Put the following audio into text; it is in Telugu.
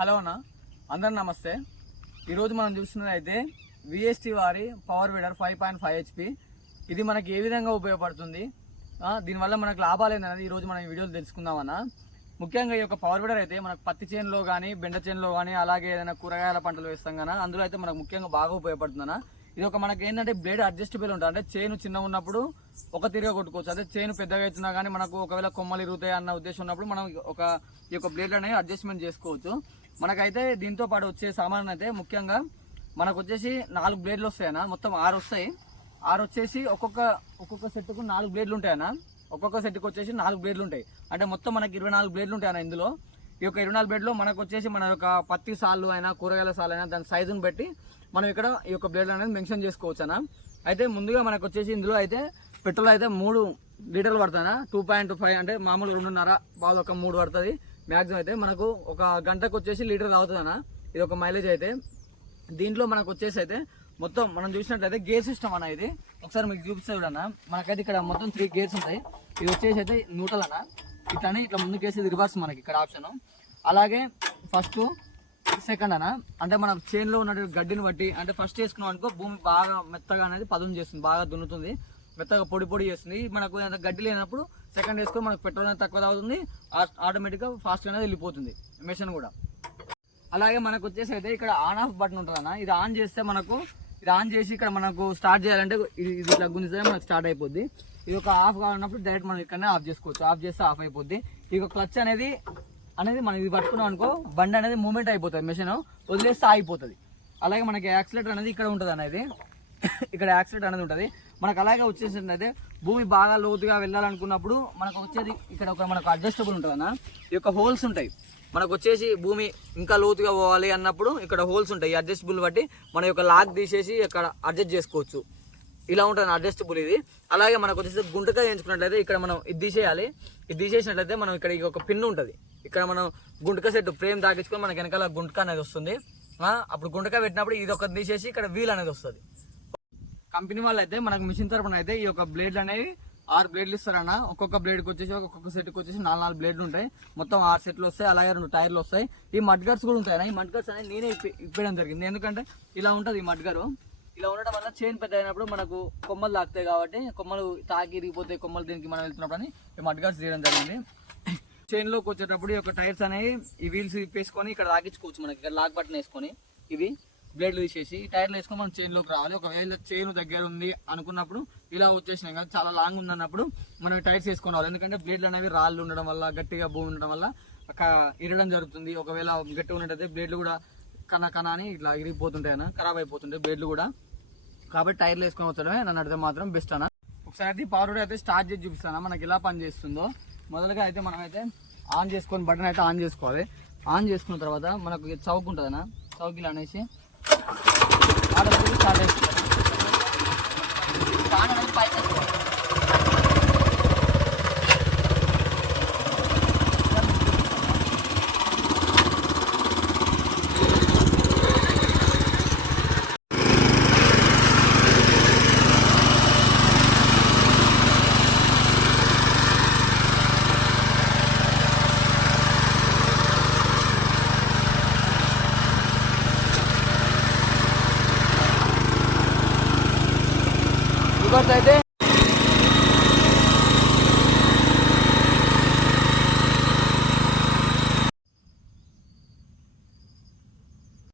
హలో అన్న, అందరు నమస్తే. ఈరోజు మనం చూస్తున్నదైతే విఎస్టీ వారి పవర్ వీడర్ 5.5 HP. ఇది మనకి ఏ విధంగా ఉపయోగపడుతుంది, దీనివల్ల మనకు లాభాలు ఏంటనేది ఈరోజు మనం ఈ వీడియోలో తెలుసుకుందామన్న. ముఖ్యంగా ఈ యొక్క పవర్ వీడర్ అయితే మనకు పత్తి చేనులో కానీ బెండ చేనులో కానీ అలాగే ఏదైనా కూరగాయల పంటలు వేస్తాం కదా, అందులో అయితే మనకు ముఖ్యంగా బాగా ఉపయోగపడుతుందన్న. ఇది ఒక మనకి ఏంటంటే బ్లేడ్ అడ్జస్టబుల్ ఉంటుంది. అంటే చేను చిన్నగా ఉన్నప్పుడు ఒక తిరిగా కొట్టుకోవచ్చు. అదే చేను పెద్దగా అవుతున్నా కానీ మనకు ఒకవేళ కొమ్మలు ఇరుగుతాయి అన్న ఉద్దేశం ఉన్నప్పుడు మనం ఈ యొక్క బ్లేడ్ అనేది అడ్జస్ట్మెంట్ చేసుకోవచ్చు. మనకైతే దీంతో పాటు వచ్చే సామాన్ అయితే ముఖ్యంగా మనకు వచ్చేసి 4 బ్లేడ్లు వస్తాయన్న. మొత్తం 6 వస్తాయి. 6 వచ్చేసి ఒక్కొక్క సెట్కు 4 బ్లేడ్లు ఉంటాయన్న. ఒక్కొక్క సెట్కి వచ్చేసి 4 బ్లేడ్లు ఉంటాయి. అంటే మొత్తం మనకి 24 బ్లేడ్లు ఉంటాయన్న. ఇందులో ఈ యొక్క 24 బ్లేడ్లో మనకు వచ్చేసి మన యొక్క పత్తి సాళ్ళు అయినా కూరగాయల సాళ్ళు అయినా దాని సైజుని బట్టి మనం ఇక్కడ ఈ యొక్క బ్లేడ్ అనేది మెన్షన్ చేసుకోవచ్చు అన్న. అయితే ముందుగా మనకు వచ్చేసి ఇందులో అయితే పెట్రోల్ అయితే 3 లీటర్లు పడుతుందా. 2.5 అంటే మామూలు 2.5 బాగా ఒక 3 పడుతుంది మ్యాక్సిమం. అయితే మనకు ఒక గంటకు వచ్చేసి లీటర్ అవుతుందన్న. ఇది ఒక మైలేజ్. అయితే దీంట్లో మనకు వచ్చేసి అయితే మొత్తం మనం చూసినట్లయితే గేర్ సిస్టమ్ అన్న. ఇది ఒకసారి మీకు చూపిస్తే చూడన్న. మనకైతే ఇక్కడ మొత్తం 3 గేర్స్ ఉంటాయి. ఇది వచ్చేసి అయితే న్యూట్రల్ అన్న. ఇట్లానే ఇట్లా ముందుకేసి ఇది రివర్స్ మనకి ఇక్కడ ఆప్షన్. అలాగే ఫస్ట్ సెకండ్ అన్న. అంటే మనం చేన్లో ఉన్న గడ్డిని బట్టి అంటే ఫస్ట్ వేసుకున్నాం అనుకో భూమి బాగా మెత్తగా అనేది పదును చేస్తుంది, బాగా దున్నుతుంది, మెత్తగా పొడి చేస్తుంది. మనకు గడ్డి లేనప్పుడు సెకండ్ వేసుకొని మనకు పెట్రోల్ అనేది తక్కువ తాగుతుంది, ఆటోమేటిక్గా ఫాస్ట్గా అనేది వెళ్ళిపోతుంది మిషన్ కూడా. అలాగే మనకు వచ్చేసి అయితే ఇక్కడ ఆన్ ఆఫ్ బటన్ ఉంటుంది అన్న. ఇది ఆన్ చేస్తే ఇది ఆన్ చేసి ఇక్కడ మనకు స్టార్ట్ చేయాలంటే ఇది ఇట్లా గుంజితే మనకు స్టార్ట్ అయిపోద్ది. ఇది ఒక ఆఫ్ కావాలన్నప్పుడు డైరెక్ట్ మనం ఇక్కడనే ఆఫ్ చేసుకోవచ్చు. ఆఫ్ చేస్తే ఆఫ్ అయిపోద్ది. ఈ క్లచ్ అనేది మనం ఇది పట్టుకున్నాం అనుకో బండి అనేది మూవ్మెంట్ అయిపోతుంది, మెషిన్ వదిలేస్తే ఆగిపోతుంది. అలాగే మనకి యాక్సిలేటర్ అనేది ఇక్కడ ఉంటుంది అనేది. ఇక్కడ యాక్సిలేటర్ అనేది ఉంటుంది మనకు. అలాగే వచ్చేసిందైతే భూమి బాగా లోతుగా వెళ్ళాలనుకున్నప్పుడు మనకు వచ్చేది ఇక్కడ మనకు అడ్జస్టబుల్ ఉంటుంది అన్న. ఈ యొక్క హోల్స్ ఉంటాయి. మనకు వచ్చేసి భూమి ఇంకా లోతుగా పోవాలి అన్నప్పుడు ఇక్కడ హోల్స్ ఉంటాయి. అడ్జస్టబుల్ బట్టి మన యొక్క లాక్ తీసేసి ఇక్కడ అడ్జస్ట్ చేసుకోవచ్చు. ఇలా ఉంటుంది అడ్జస్టబుల్ ఇది. అలాగే మనకు వచ్చేసి గుంటగా చేయించుకున్నట్లయితే ఇక్కడ మనం ఇది తీసేయాలి. ఇది తీసేసినట్లయితే మనం ఇక్కడ ఒక పిన్ ఉంటుంది. ఇక్కడ మనం గుంటక సెట్ ఫ్రేమ్ తాగించుకొని మనకి వెనకాల గుంటక అనేది వస్తుంది. అప్పుడు గుంటక పెట్టినప్పుడు ఇది ఒకటి తీసేసి ఇక్కడ వీల్ అనేది వస్తుంది. కంపెనీ వాళ్ళు అయితే మనకు మిషన్ తరపున అయితే ఈ యొక్క బ్లేడ్లు అనేవి 6 బ్లేడ్లు ఇస్తారన్న. ఒక్కొక్క బ్లేడ్కి వచ్చేసి ఒక్కొక్క సెట్కి వచ్చేసి 4 బ్లేడ్లు ఉంటాయి. మొత్తం 6 సెట్లు వస్తాయి. అలాగే 2 టైర్లు వస్తాయి. ఈ మడ్గర్స్ కూడా ఉంటాయి. ఈ మడ్గర్స్ అనేది నేనే ఇప్పడం జరిగింది. ఎందుకంటే ఇలా ఉంటుంది ఈ మడ్గరు. ఇలా ఉండడం వల్ల చైన్ పెద్ద అయినప్పుడు మనకు కొమ్మలు తాకుతాయి కాబట్టి కొమ్మలు తాకి ఇరిగిపోతాయి. కొమ్మలు దీనికి మనం వెళ్తున్నప్పుడు అని ఈ మడ్గర్స్ తీయడం జరిగింది. చైన్లోకి వచ్చేటప్పుడు ఈ యొక్క టైర్స్ అనేవి ఈ వీల్స్ వేసుకొని ఇక్కడ తాగించుకోవచ్చు. మనకి ఇక్కడ లాక్ బటన్ వేసుకొని ఇవి బ్లేడ్లు తీసేసి ఈ టైర్లు వేసుకొని మనం చైన్లోకి రావాలి. ఒకవేళ చైన్ దగ్గర ఉంది అనుకున్నప్పుడు ఇలా వచ్చేసినాం కదా, చాలా లాంగ్ ఉంది అన్నప్పుడు మనం టైర్స్ వేసుకొని రావాలి. ఎందుకంటే బ్లేడ్లు అనేవి రాళ్ళు ఉండడం వల్ల గట్టిగా భూమి ఉండడం వల్ల ఇరగడం జరుగుతుంది. ఒకవేళ గట్టిగా ఉన్నట్టయితే బ్లేడ్లు కూడా కన అని ఇట్లా ఇరిగిపోతుంటాయి అన్న, ఖరాబ్ అయిపోతుంటాయి బ్లేడ్లు కూడా. కాబట్టి టైర్లు వేసుకొని వచ్చడమే నన్ను అడిగితే మాత్రం బెస్ట్ అన్న. ఒకసారి అయితే పవర్ వీడర్ అయితే స్టార్ట్ చేసి చూపిస్తాను మనకి ఎలా పని చేస్తుందో. మొదలుగా అయితే మనం అయితే ఆన్ చేసుకొని బటన్ అయితే ఆన్ చేసుకోవాలి. ఆన్ చేసుకున్న తర్వాత మనకు చౌక్ ఉంటుంది అన్న. చౌకీలు అనేసి ఆటోమేటిక్గా స్టార్ట్ అయిపోతుంది. ఫ్యాన్ అనేది పైకి వేసుకోవాలి. అయితే